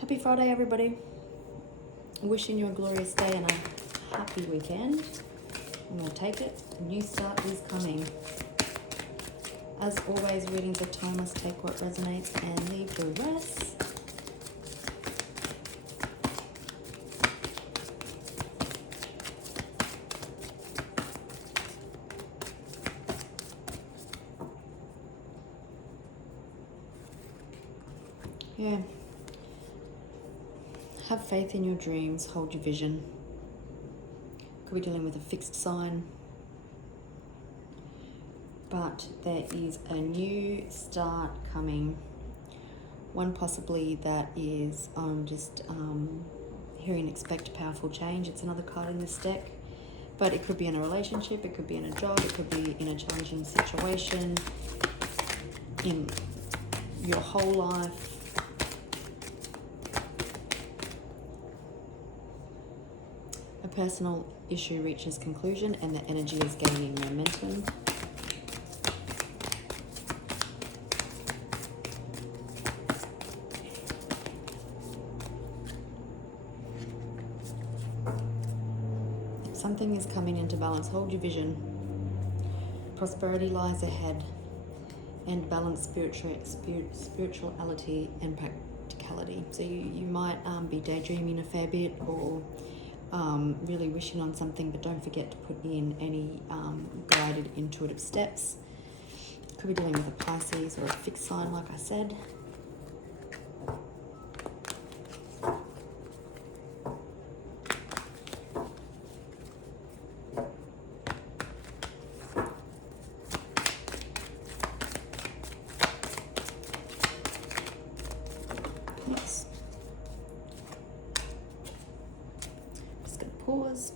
Happy Friday, everybody. Wishing you a glorious day and a happy weekend. I'm going to take it. A new start is coming. As always, readings are timeless. Take what resonates and leave the rest. Yeah. Have faith in your dreams. Hold your vision. Could be dealing with a fixed sign. But there is a new start coming. One possibly that is just hearing expect powerful change. It's another card in this deck. But it could be in a relationship, it could be in a job, it could be in a challenging situation, in your whole life. A personal issue reaches conclusion and the energy is gaining momentum. Something is coming into balance. Hold your vision. Prosperity lies ahead. And balance spirituality and practicality. So you might be daydreaming a fair bit or really wishing on something, but don't forget to put in any guided intuitive steps. Could be dealing with a Pisces or a fixed sign, like I said. Yes. Just gonna pause.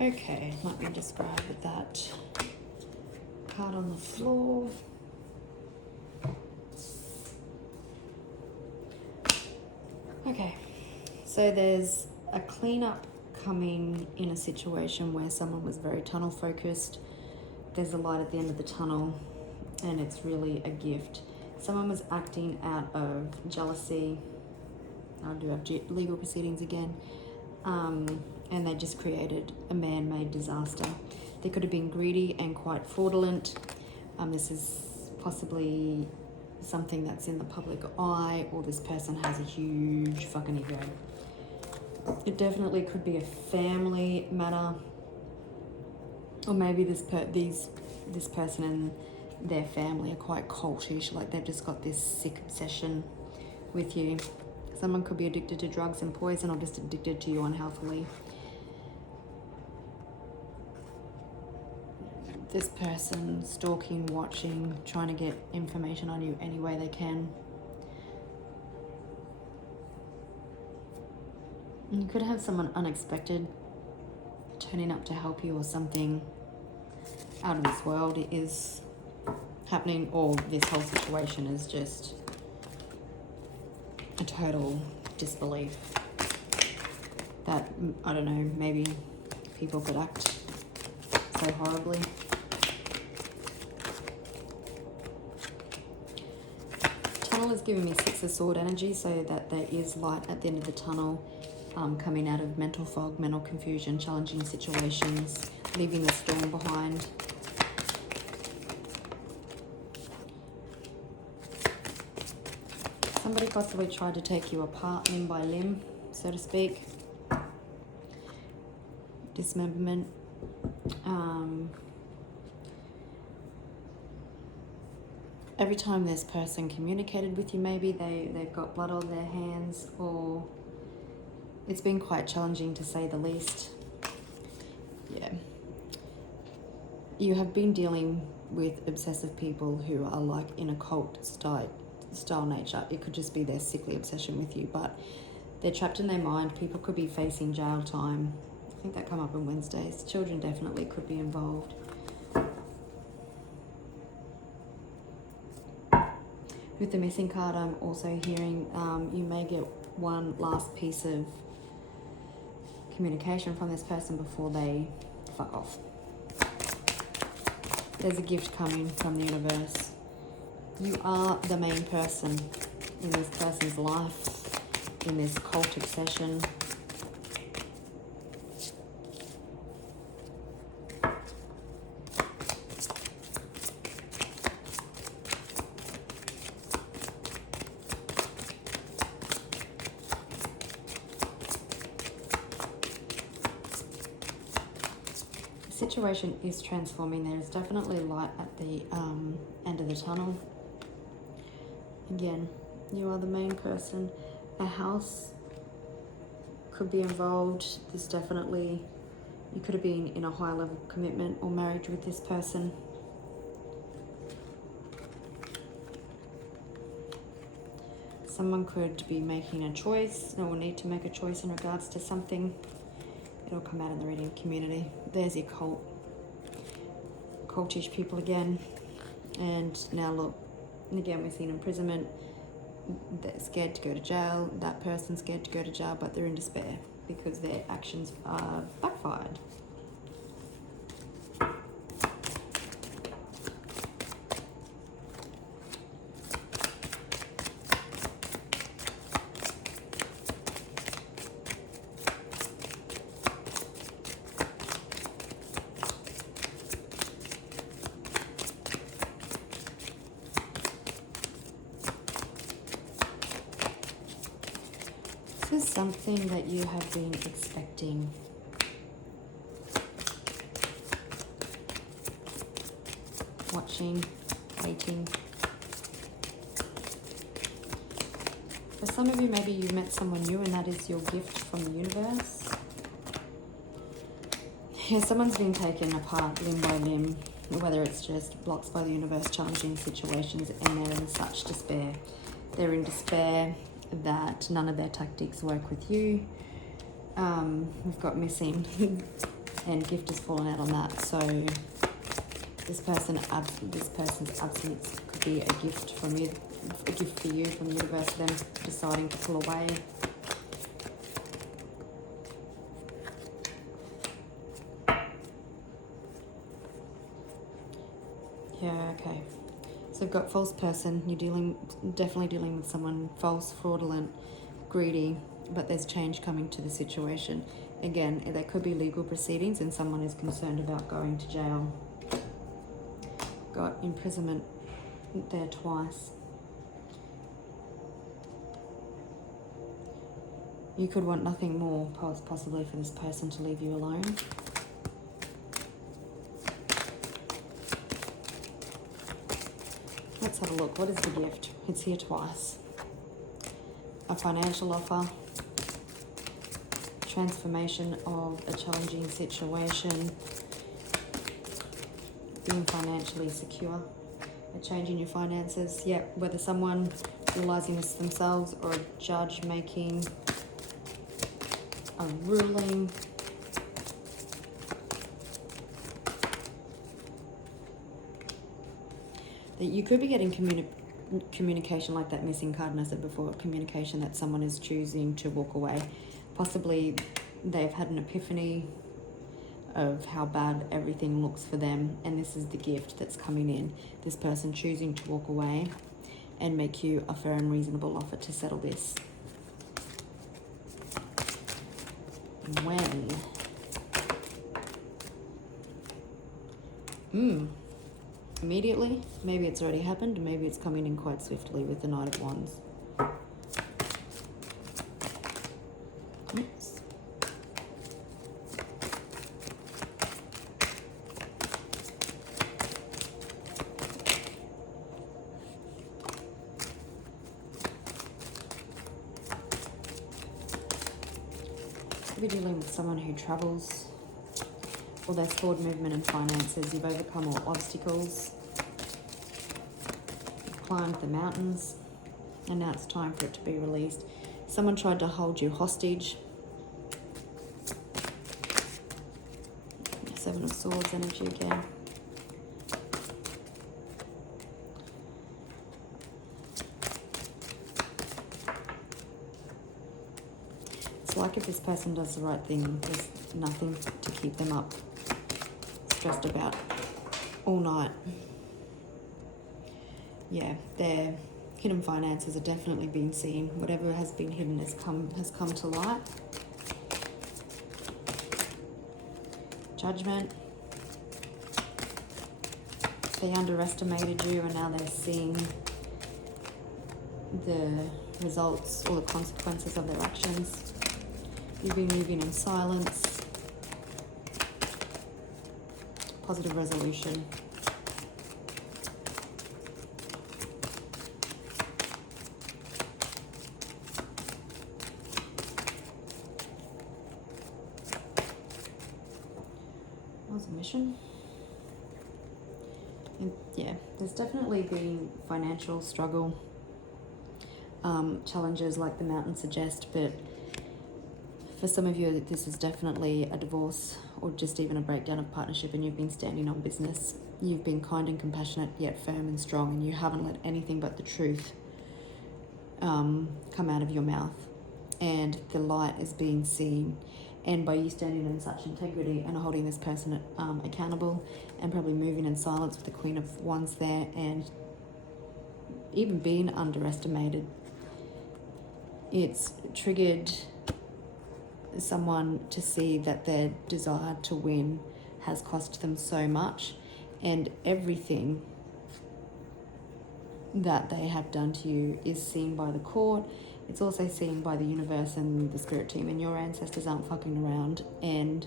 Okay, let me just grab that card on the floor. Okay, so there's a cleanup coming in a situation where someone was very tunnel focused. There's a light at the end of the tunnel and it's really a gift. Someone was acting out of jealousy. I do have legal proceedings again. And they just created a man-made disaster. They could have been greedy and quite fraudulent. This is possibly something that's in the public eye, or this person has a huge fucking ego. It definitely could be a family matter, or maybe this person and their family are quite cultish, like they've just got this sick obsession with you. Someone could be addicted to drugs and poison, or just addicted to you unhealthily. This person stalking, watching, trying to get information on you any way they can. You could have someone unexpected turning up to help you, or something out of this world is happening, or this whole situation is just a total disbelief that, I don't know, maybe people could act so horribly. Tunnel is giving me Six of Sword energy, so that there is light at the end of the tunnel, coming out of mental fog, mental confusion, challenging situations, leaving the storm behind. Somebody possibly tried to take you apart limb by limb, so to speak. Dismemberment. every time this person communicated with you, maybe they've got blood on their hands, or it's been quite challenging to say the least. Yeah. You have been dealing with obsessive people who are like in a cult style nature. It could just be their sickly obsession with you, but they're trapped in their mind. People could be facing jail time. I think that come up on Wednesdays. Children definitely could be involved. With the missing card, I'm also hearing you may get one last piece of communication from this person before they fuck off. There's a gift coming from the universe. You are the main person in this person's life, in this cult obsession. Situation is transforming. There is definitely light at the end of the tunnel. Again, you are the main person. A house could be involved. There's definitely, you could have been in a high level commitment or marriage with this person. Someone could be making a choice or need to make a choice in regards to something. It'll come out in the reading community. There's your cultish people again. And now look, and again we're seeing imprisonment. They're scared to go to jail. That person's scared to go to jail, but they're in despair because their actions are backfired. This is something that you have been expecting. Watching, waiting. For some of you, maybe you've met someone new and that is your gift from the universe. Yeah, someone's been taken apart limb by limb, whether it's just blocks by the universe, challenging situations, and they're in such despair. They're in despair that none of their tactics work with you. We've got missing and gift has fallen out on that. So this person's absence could be a gift from you, a gift for you from the universe, them deciding to pull away. Yeah, okay. So we've got false person. You're definitely dealing with someone false, fraudulent, greedy, but there's change coming to the situation. Again, there could be legal proceedings and someone is concerned about going to jail. Got imprisonment there twice. You could want nothing more, possibly, for this person to leave you alone. Let's have a look. What is the gift? It's here twice. A financial offer. Transformation of a challenging situation. Being financially secure. A change in your finances. Yeah, whether someone realizing this themselves or a judge making a ruling. That you could be getting communication like that missing card, and I said before, communication that someone is choosing to walk away. Possibly they've had an epiphany of how bad everything looks for them, and this is the gift that's coming in. This person choosing to walk away and make you a fair and reasonable offer to settle this. When? Immediately? Maybe it's already happened, maybe it's coming in quite swiftly with the Knight of Wands. Oops. Could be dealing with someone who travels, or there's forward movement and finances. You've overcome all obstacles. You've climbed the mountains, and now it's time for it to be released. Someone tried to hold you hostage. Seven of Swords energy again. It's like if this person does the right thing, there's nothing to keep them up, stressed about all night. Yeah, their hidden finances are definitely being seen. Whatever has been hidden has come to light. Judgment. They underestimated you, and now they're seeing the results or the consequences of their actions. You've been moving in silence. Positive resolution. What's the mission? And yeah, there's definitely been financial struggle, challenges like the mountain suggest, but for some of you, this is definitely a divorce or just even a breakdown of partnership, and you've been standing on business. You've been kind and compassionate, yet firm and strong, and you haven't let anything but the truth come out of your mouth. And the light is being seen. And by you standing in such integrity and holding this person accountable, and probably moving in silence with the Queen of Wands there, and even being underestimated, it's triggered someone to see that their desire to win has cost them so much, and everything that they have done to you is seen by the court. It's also seen by the universe and the spirit team, and your ancestors aren't fucking around, and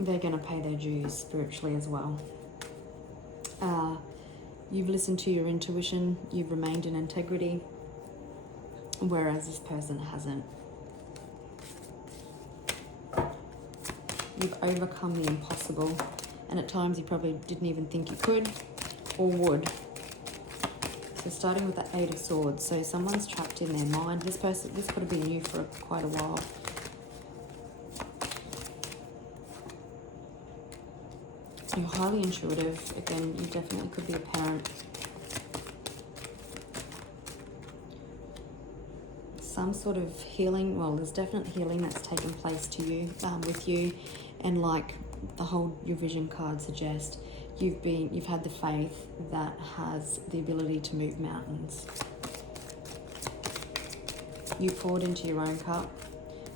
they're going to pay their dues spiritually as well. You've listened to your intuition, you've remained in integrity, whereas this person hasn't. You've overcome the impossible, and at times you probably didn't even think you could or would. So starting with the Eight of Swords, so someone's trapped in their mind. This could have been you for quite a while. You're highly intuitive. Again, you definitely could be a parent. Some sort of healing, well, there's definite healing that's taken place to you, with you, and like the whole your vision card suggests, you've had the faith that has the ability to move mountains. You poured into your own cup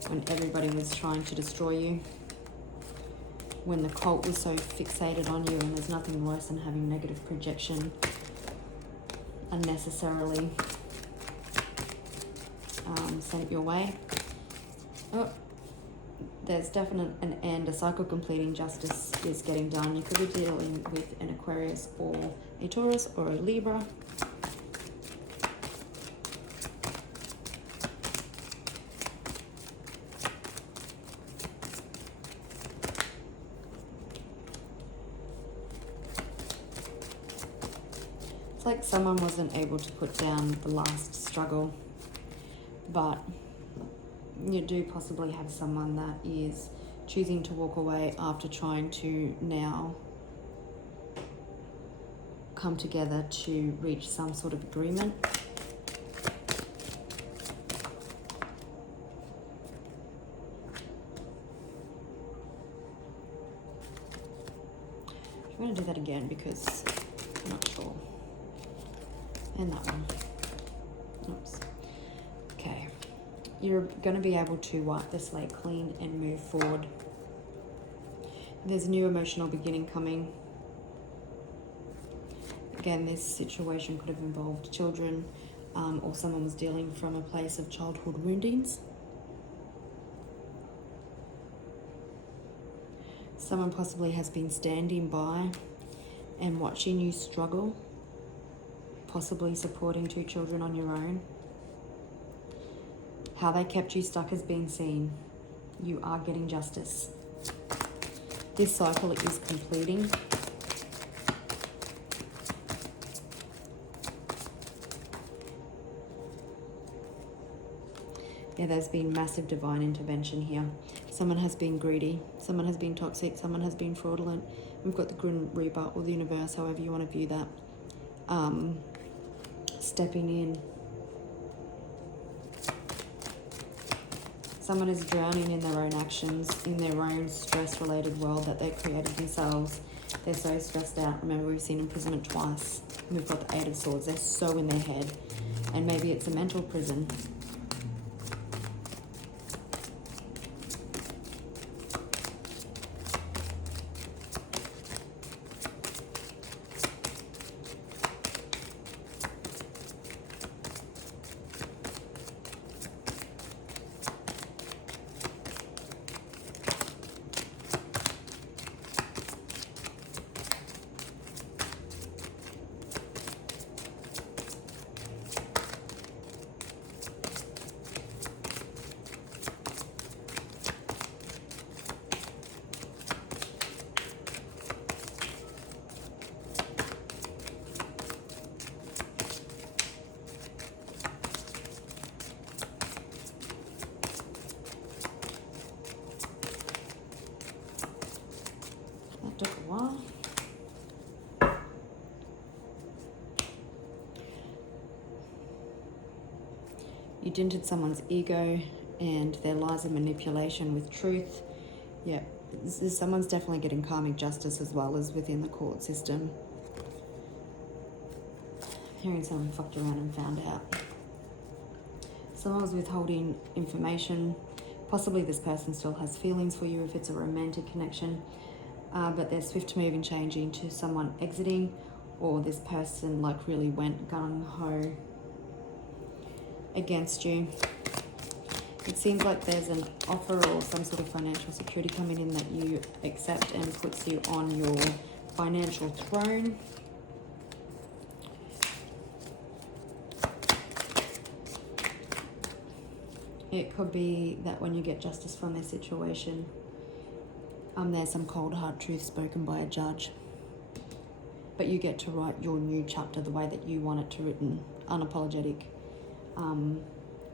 when everybody was trying to destroy you, when the cult was so fixated on you, and there's nothing worse than having negative projection unnecessarily sent your way. Oh, there's definite an end. A cycle completing, justice is getting done. You could be dealing with an Aquarius or a Taurus or a Libra. It's like someone wasn't able to put down the last struggle, but you do possibly have someone that is choosing to walk away after trying to now come together to reach some sort of agreement. I'm going to do that again because I'm not sure. And that one. Oops. Okay. You're going to be able to wipe the slate clean and move forward. There's a new emotional beginning coming. Again, this situation could have involved children, or someone was dealing from a place of childhood woundings. Someone possibly has been standing by and watching you struggle, possibly supporting two children on your own. How they kept you stuck has been seen. You are getting justice. This cycle is completing. Yeah, there's been massive divine intervention here. Someone has been greedy. Someone has been toxic. Someone has been fraudulent. We've got the Grim Reaper or the universe, however you want to view that. Stepping in. Someone is drowning in their own actions, in their own stress-related world that they created themselves. They're so stressed out. Remember, we've seen imprisonment twice. And we've got the Eight of Swords. They're so in their head. And maybe it's a mental prison. That took a while. You dented someone's ego and their lies and manipulation with truth. Yeah, someone's definitely getting karmic justice as well as within the court system. I'm hearing someone fucked around and found out. Someone was withholding information. Possibly this person still has feelings for you if it's a romantic connection. But they're swift to move and changing to someone exiting, or this person like really went gung-ho against you. It seems like there's an offer or some sort of financial security coming in that you accept and puts you on your financial throne. It could be that when you get justice from this situation, there's some cold hard truth spoken by a judge. But you get to write your new chapter the way that you want it to written, unapologetic,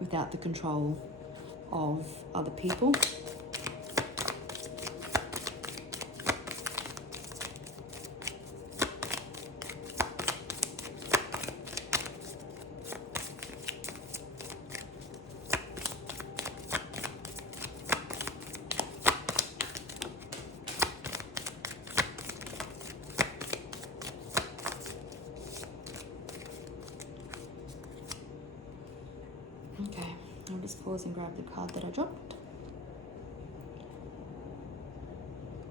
without the control of other people. Okay, I'll just pause and grab the card that I dropped.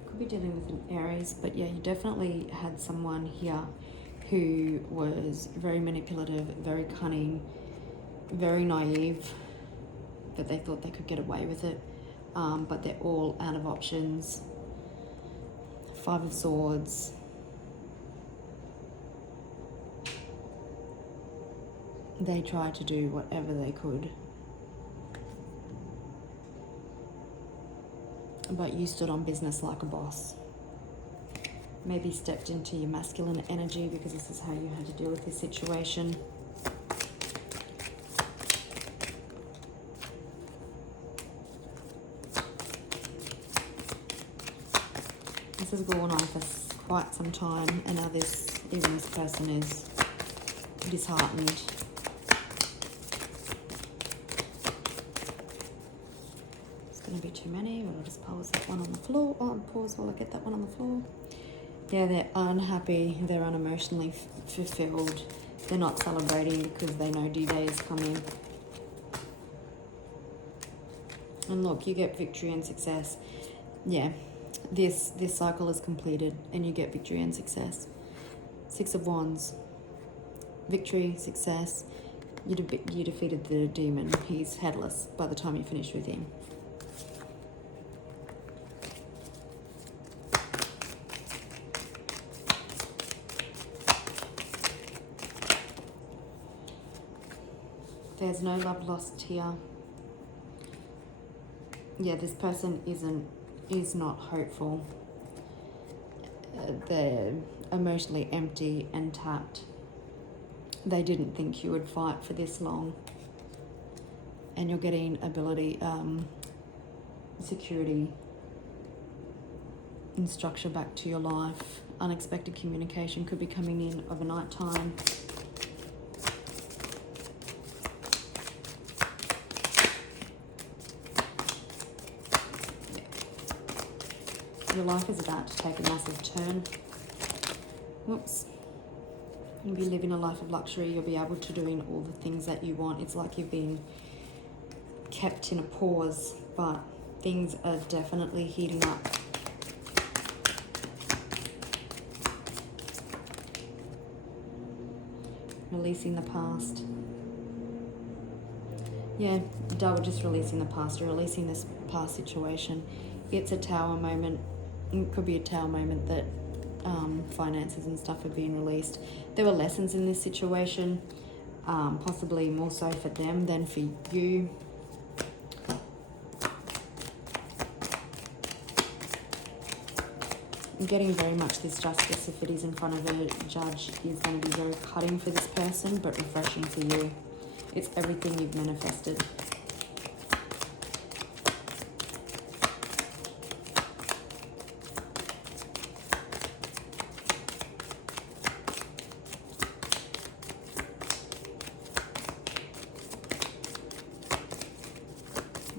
Could be dealing with an Aries, but yeah, you definitely had someone here who was very manipulative, very cunning, very naive, that they thought they could get away with it, but they're all out of options. Five of Swords. They tried to do whatever they could. But you stood on business like a boss. Maybe stepped into your masculine energy because this is how you had to deal with this situation. This has gone on for quite some time, and now this person is disheartened. Going to be too many, but I'll just pause that one on the floor. Pause while I get that one on the floor. Yeah, they're unhappy, they're unemotionally fulfilled. They're not celebrating because they know D-Day is coming. And look, you get victory and success. Yeah, this cycle is completed and you get victory and success. Six of Wands. Victory, success. You defeated the demon. He's headless by the time you finish with him. There's no love lost here. Yeah, this person is not hopeful. They're emotionally empty and tapped. They didn't think you would fight for this long. And you're getting ability, security and structure back to your life. Unexpected communication could be coming in overnight time. Your life is about to take a massive turn. Whoops. You'll be living a life of luxury. You'll be able to doing all the things that you want. It's like you've been kept in a pause, but things are definitely heating up. Releasing the past. Yeah, double just releasing the past. You're releasing this past situation. It's a tower moment. It could be a tower moment that finances and stuff are being released. There were lessons in this situation, possibly more so for them than for you. I'm getting very much this justice, if it is in front of a judge, is going to be very cutting for this person, but refreshing for you. It's everything you've manifested.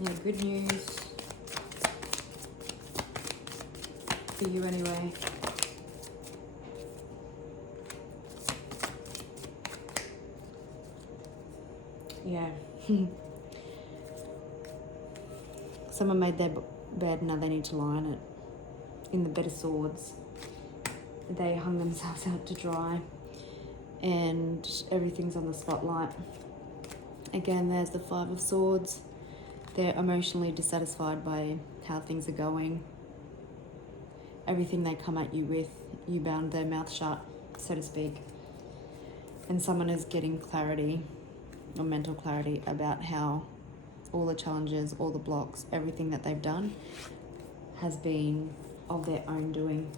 Yeah, good news for you anyway. Yeah. Someone made their bed, now they need to lie on it. In the Bed of Swords, they hung themselves out to dry and everything's on the spotlight. Again, there's the Five of Swords. They're emotionally dissatisfied by how things are going. Everything they come at you with, you bound their mouth shut, so to speak. And someone is getting clarity, or mental clarity, about how all the challenges, all the blocks, everything that they've done has been of their own doing.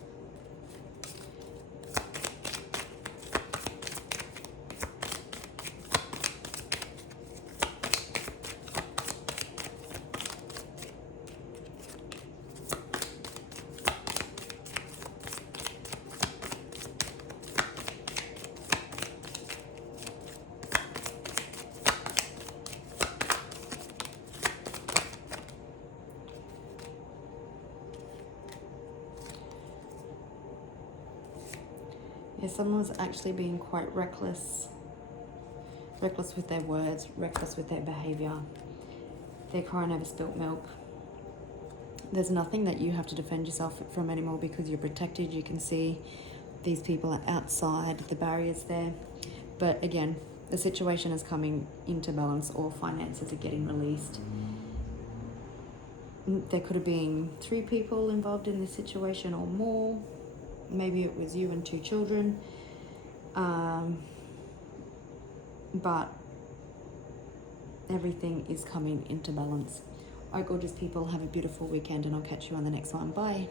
Yeah, someone's actually being quite reckless. Reckless with their words, reckless with their behaviour. They're crying over spilt milk. There's nothing that you have to defend yourself from anymore because you're protected. You can see these people are outside, the barrier's there. But again, the situation is coming into balance. All finances are getting released. There could have been 3 people involved in this situation or more. Maybe it was you and 2 children. But everything is coming into balance. All right, gorgeous people, have a beautiful weekend and I'll catch you on the next one. Bye.